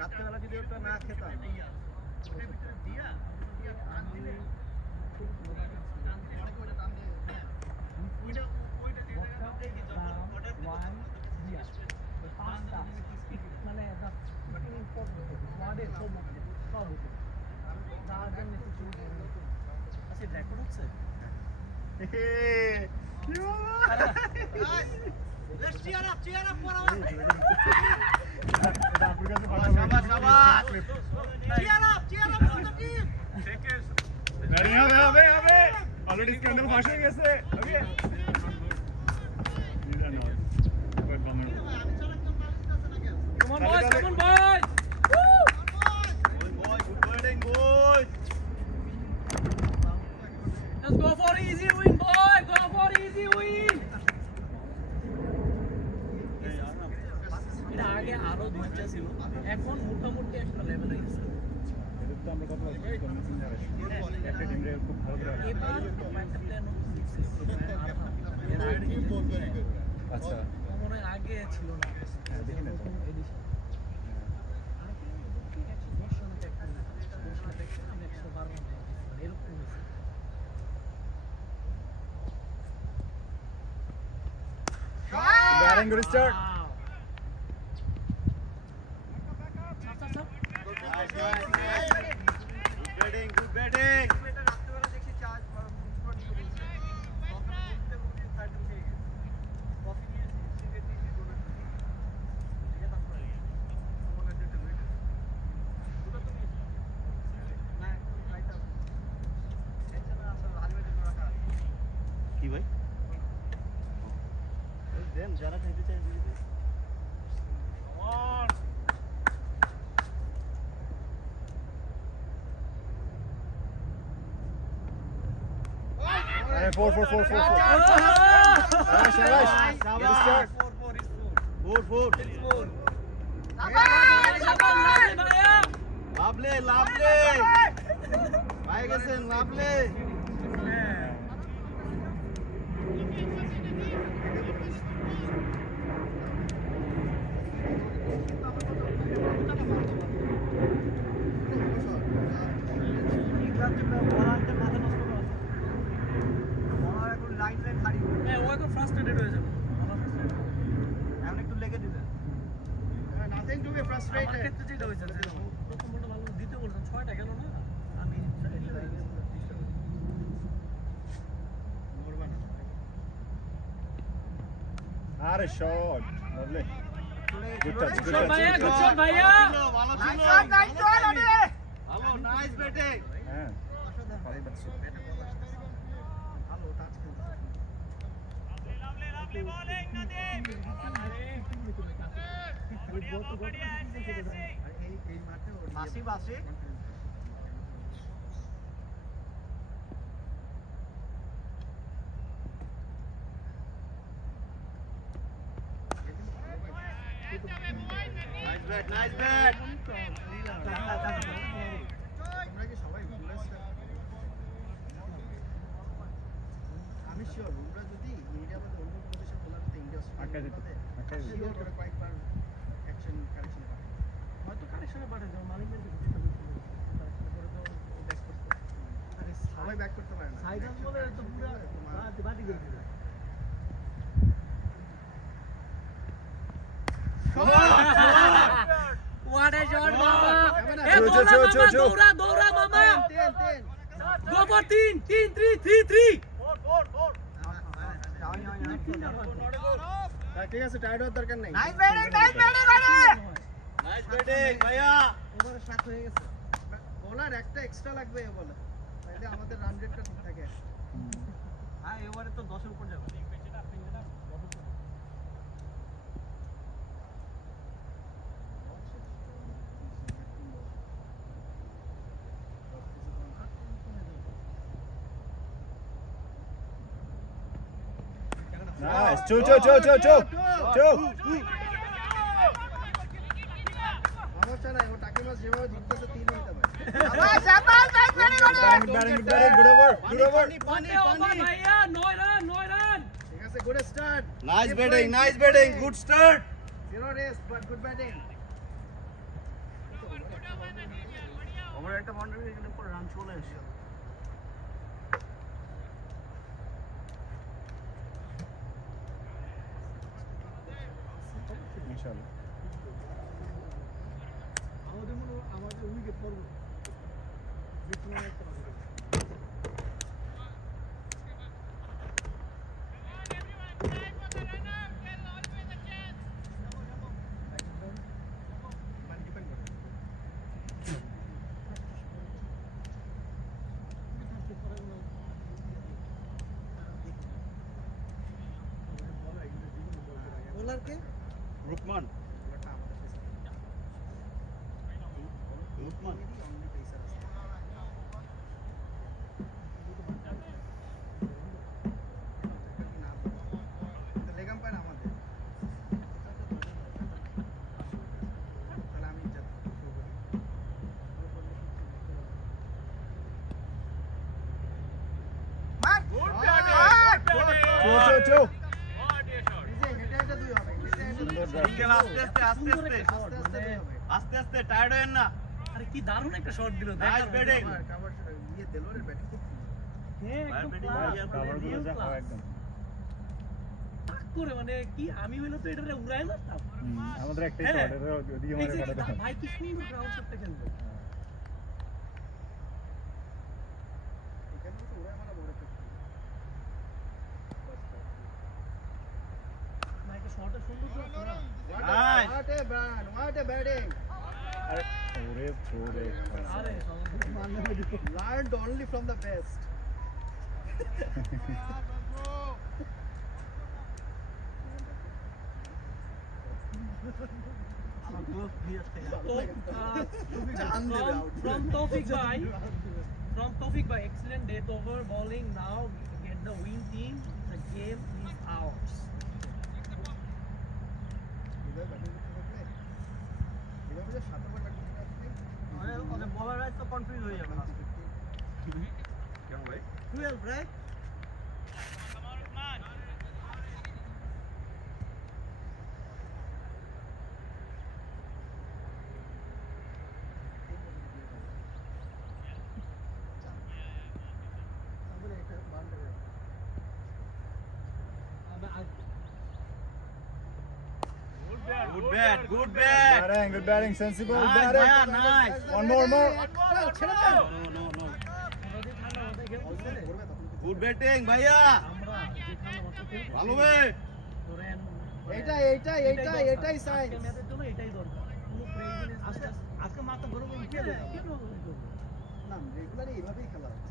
রাত্রেবেলা যদি ওটা না খেতাম Let's cheer up for our team. Cheer up for the team. Already इसके अंदर भाषण कैसे? अभी Come on boys, come on boys. Woo! Good batting, boys. Let's go for easy win, boy. Go for easy win. এটা আগে আরো দুইটা ছিল এখন মোটামুটি একটা লেভেল হয়ে গেছে এটা তো আমরা কথা বলছি কমিশন জেনারেশন একটা টিম রে খুব ভালো করে এবার ম্যাচটা প্ল্যান হচ্ছে আচ্ছা মনে আগে ছিল না হ্যাঁ দেখি না batting good start good batting কি ভাই দেন যারা খেতে চায় দিয়ে দে অন আরে 4 4 4 4 শাবাশ শাবাশ 4 4 লাভলে লাভলে ভাই গেছেন লাভলে nothing to be frustrated Not a shot. Lovely. Good touch. Good shot, touch. Bhaiya. Good shot, Bhaiya. nice shot Hello, nice batting. Yeah. Lovely bowling, Nadeem. বাসি বাসি Nice bat. Nice bat. আমি sure রুমরা যদি India মধ্যে অন্য কোনো দেশের bowler হতে India sure করে কয়েকবার অ্যাকশন কারেকশন হয়তো কারেকশনে পাঠায় যেমন মালিকদের সবাই ব্যাক করতে পারে না সাইডাস বলে তো পুরো বাদি করে দিল What a shot, Mama! Dora, Mama! Go for 3, 3. 4. ঠিক আছে টাইড হওয়ার দরকার নাই নাইস ব্যাটিং ভাইয়া ওভারে 7 হয়ে গেছে বোলার একটা এক্সট্রা লাগবে এ বলে তাহলে আমাদের রান রেটটা ঠিক থাকে হ্যাঁ এবারে তো 10 এর উপর যাবে Nice. Two. সমস্যা নাই ও টাকি মাছ যেভাবে ধরতেছে 3 হইতে পারে Batting. Good over. ভাইয়া 9 রান ঠিক আছে good start Nice batting. Good start. 0 race but good batting ওর একটা বাউন্ডারি হয়ে গেলে পরে রান চলে আসে। ইনশাআল্লাহ আমাদের উইকেট পড়বে। রুকমান রুকমান চো আস্তে আস্তে টায়ার্ড হয়েন না। আরে কি দারুণ একটা শট দিল নাইস ব্যাটিং করে মানে কি আমি হইলো তো এটারে উড়াই মারতাম। আমাদের একটাই শট এর ওদিকে মারে পাঠাতে হবে। ভাই কি সুন্দর গ্রাউন্ড শটটা খেলবে। ভাইকে শটটা সুন্দর করে নাইস what a batting আরে ওরে ছোড়ে আরে learned only from the best from Tawfiq Bhai, excellent death over bowling. Now get the win team. The game is ours. bowler তো কনফিউজ হয়ে যাবে কেন ভাই 12 right Good batting, sensible batting. Nice. One more. No. Good batting, ভাইয়া। ভালো বে। এটাই science ম্যাচের জন্য এটাই দরকার। কোনো ক্রেজিনেস আজকে মাথা গরম করে কি হবে না রেগুলারই এইভাবেই খেলা হচ্ছে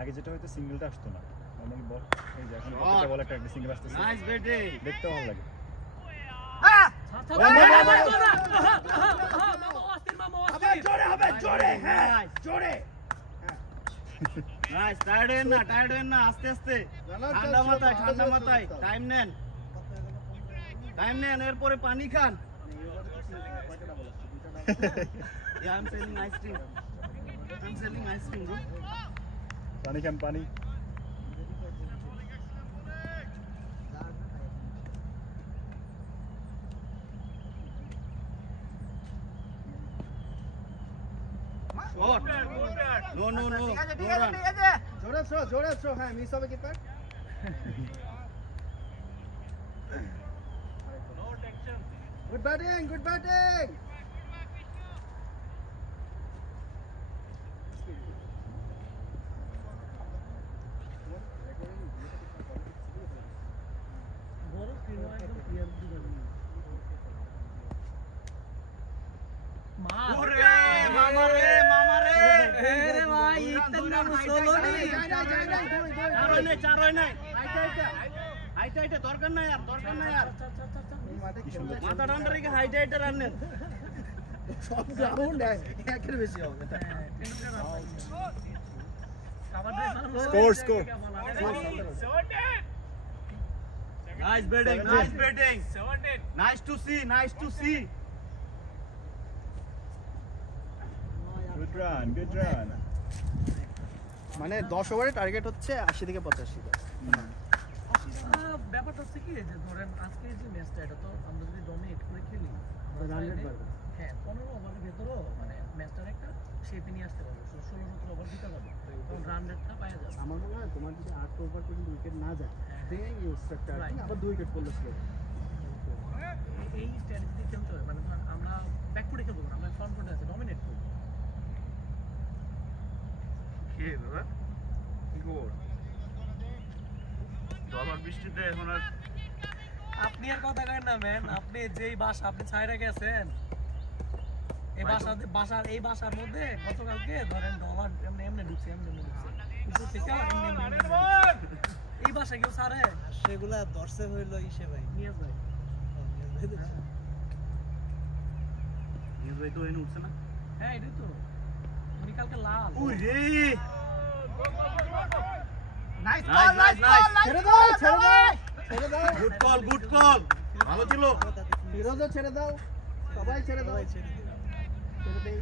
আগে যেটা হয়তো সিঙ্গেলটা আসতো না নরমালি বল এই যে এখন প্রত্যেকটা বল একটা সিঙ্গেল আসতেছে নাইস ব্যাটিং দেখতে ভালো লাগে জোরে নাইস টায়ার্ড হন না আস্তে আস্তে ঠান্ডা মাথায় টাইম নেন এরপরে পানি খান I'm selling ice cream bro পানি What? No run. জোরে থ্রো হ্যাঁ মিস হবে কিপার Good batting. বড় স্ক্রিন একদম ক্লিয়ার দিতে পারি মামা রে রে ভাই ইতনা মুসলো নি চার হয় নাই হাইটা দরকার নাই আর মাথা ঠান্ডা রেখে হাইটা রান নেন সব গ্রাউন্ড একের বেশি হবে Score. Nice batting. Nice to see. Good run. মানে 10 ওভারে টার্গেট হচ্ছে 80 থেকে 85 ব্যাপারটা হচ্ছে কি যে ধরেন আজকে যে ম্যাচটা এটা তো আমরা যদি ডমিনেট করে খেলি হ্যাঁ 15 ভেতরও মানে ম্যাচটার একটা শেপে নিয়ে আসতে পারবো 16-17 ওভার দিতে পারবো তখন রান রেটটা পাওয়া যাবে আমার মনে হয় তোমার যদি 8 ওভার পর্যন্ত উইকেট না যায় দেন ইউ স্ট্রাকচার আবার 2 উইকেট পড়লে স্লো এই স্ট্র্যাটেজি খেলতে হবে মানে ধর আমরা ব্যাক ফুটে খেলবো না আমরা ফ্রন্ট ফুটে আছে ডমিনেট করবো কে বাবা কি খবর ডলার বৃষ্টিতে এখন আর আপনি আর কথা করেন না ম্যান আপনি যেই বাসা আপনি ছাইরা গেছেন এই বাসার এই বাসার মধ্যে গতকালকে ধরেন ডলার এমনি এমনি ঢুকছে উপর থেকে এমনি এই বাসা কেউ ছাড়ে সেগুলা দর্শে হইল ইসে ভাই নিয়াজ ভাই নিউজ ভাই তো এনে উঠছে না হ্যাঁ এটাই তো উনি কালকে লাল ওই রে নাইস নাইস নাইস নাইস ছেড়ে দাও ছেড়ে দাও গুড কল ভালো ছিল ফিরোজও ছেড়ে দাও সবাই ছেড়ে দাও ছেড়ে দেই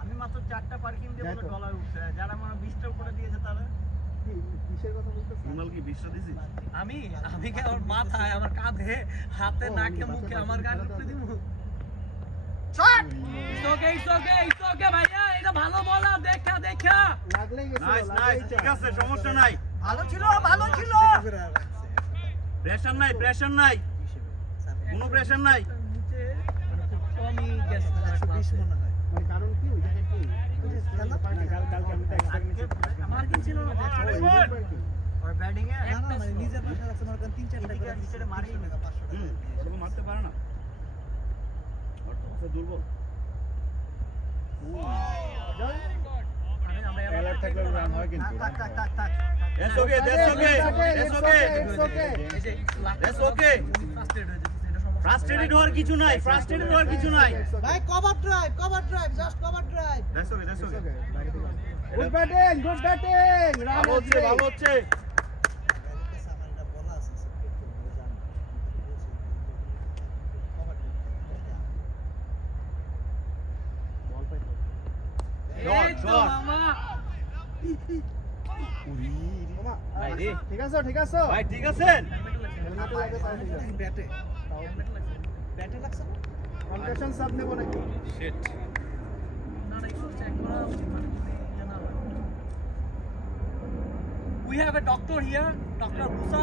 আমি মাত্র 4টা পার্কিং দিয়ে যাই বলে তো। ডলার উঠছে যারা মানে 20টা উপরে দিয়েছে তারা কিসের কথা বলতেছ ইমাল কি বিশ্ব দিছিস আমি কি আমার মাথায় আমার কাঁধে হাতে নাকে মুখে আমার গান উঠতে দিব It's okay ভাইয়া এটা ভালো বলা দেখা লাগলেই গেছিল নাইস নাইস ঠিক আছে সমস্যা নাই ভালো ছিল প্রেসার নাই কোনো প্রেসার নাই নিচে কমই গেছে মানে কারণ কি ওই জায়গায় কি কালকে আমি তো এক্সট্রা নিচে মার্কিং ছিল না আর ব্যাটিং এ না না মানে নিজের বাসা আছে আমার কাছে 3-4 টাকা নিচে মারি 500 টাকা শুধু মারতে পারে না আর তো আছে দুর্বল অ্যালার্ট থাকলে রান হয় কিন্তু That's okay. That's okay. Frustrated হওয়ার কিছু নাই ভাই cover drive just cover drive That's okay. Good batting run ভালো হচ্ছে আমার এটা বলা আছে সেক্রেটারি বলে জান কভার বল পাইতো এই তো মামা ভাই রে। ঠিক আছে ভাই ঠিক আছেন হেলমেটে লাগে তাই ঠিক আছে ব্যাটে লাগছে না কনকাশন সাব নেব নাকি শিট না একটু চেক করা উচিত মানে যদি ইয়ে না হয় We have a doctor here, Dr. Musa.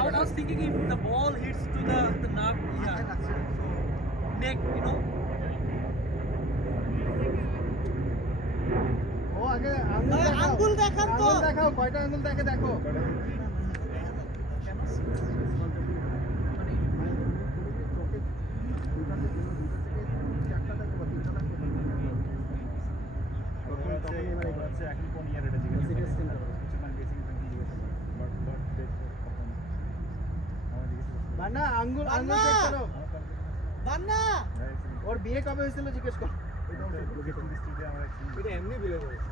I was thinking if the ball hits to the nerve here, neck, you know. ও আগে আঙ্গুল দেখান তো। আঙ্গুল দেখাও কয়টা আঙ্গুল দেখো এখন কোন ইয়ার এটা জিজ্ঞেস Serious করছে চিন্তা করো। কিছু মানে বেসিক ইনফরমেশন জিজ্ঞেস করছে বাট আমার জিজ্ঞেস করছে বান্না আঙ্গুল বান্না! চেক করো বান্না ওর বিয়ে কবে হয়েছিল জিজ্ঞেস করো লোকেশন ডিস্ট্রিক্টে আমার এটা এমনি বিয়ে হয়েছে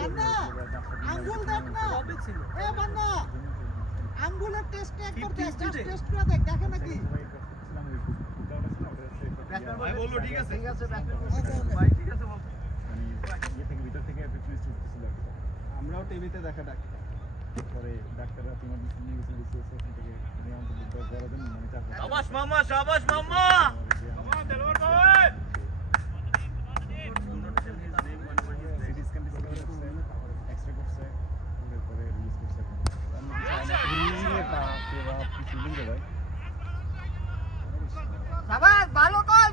বান্না আঙ্গুল দেখ না কবে ছিল? এ বান্না আঙ্গুলের টেস্ট একবার 50 জাস্ট today? টেস্ট করে দেখ দেখে নাকি ভাই বললো ঠিক আছে ওকে ভাই ঠিক আছে বল ইয়ে থেকে ভিতর থেকে পেছনে উঠতেছিল একটা আমরাও টিভিতে দেখা ডাক পরে ডাক্তাররা তোমার নিয়ে গেছিল রিসোর্স থেকে আমি আমাকে 10-12 দিন মানে 4 শাবাশ মাম্মা সিটি স্ক্যান করছে এক্সরে করছে পরে রিলিজ করছে কি ফিলিং রে ভাই শাবাশ ভালো কল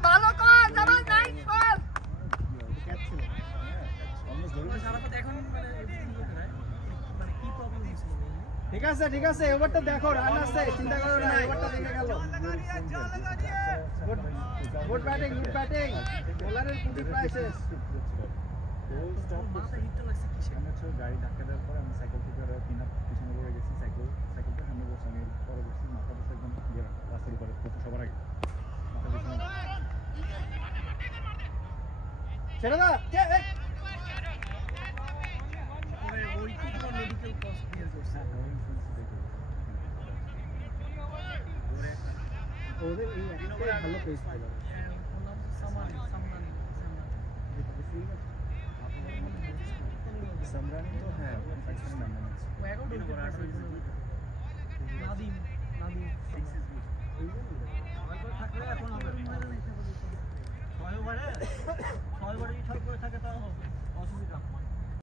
শাবাশ নাইস বল ক্যাচ ছিল অলমোস্ট ধরে মানে সারা কথা এখন মানে everything okay, right? মানে কি প্রবলেম হয়েছিল ঠিক আছে এবারটা দেখো রান আছে চিন্তা করো না এবারটা দেখে গেল গুড ব্যাটিং বোলারের কুটি প্রায় শেষ মাথা হিটটা লাগছে কিসে আমি হচ্ছে গাড়ি ধাক্কা দেওয়ার পরে আমি সাইকেল থেকে পিন আপ পিছনে পড়ে গেছি সাইকেলটা সামনে বসে আমি পরে বসছি মাথা বসে একদম রাস্তার উপরে সবার আগে মাথা পিছনে ছেড়ে দাও পরে ওইটুকু মেডিকেল কস্ট ক্লিয়ার করছে ওদের এই একটাই ভালো পেস ছিল ওর নাম সামানি সামরানি তো হ্যাঁ পাকিস্তানি নাম আছে ও এগারো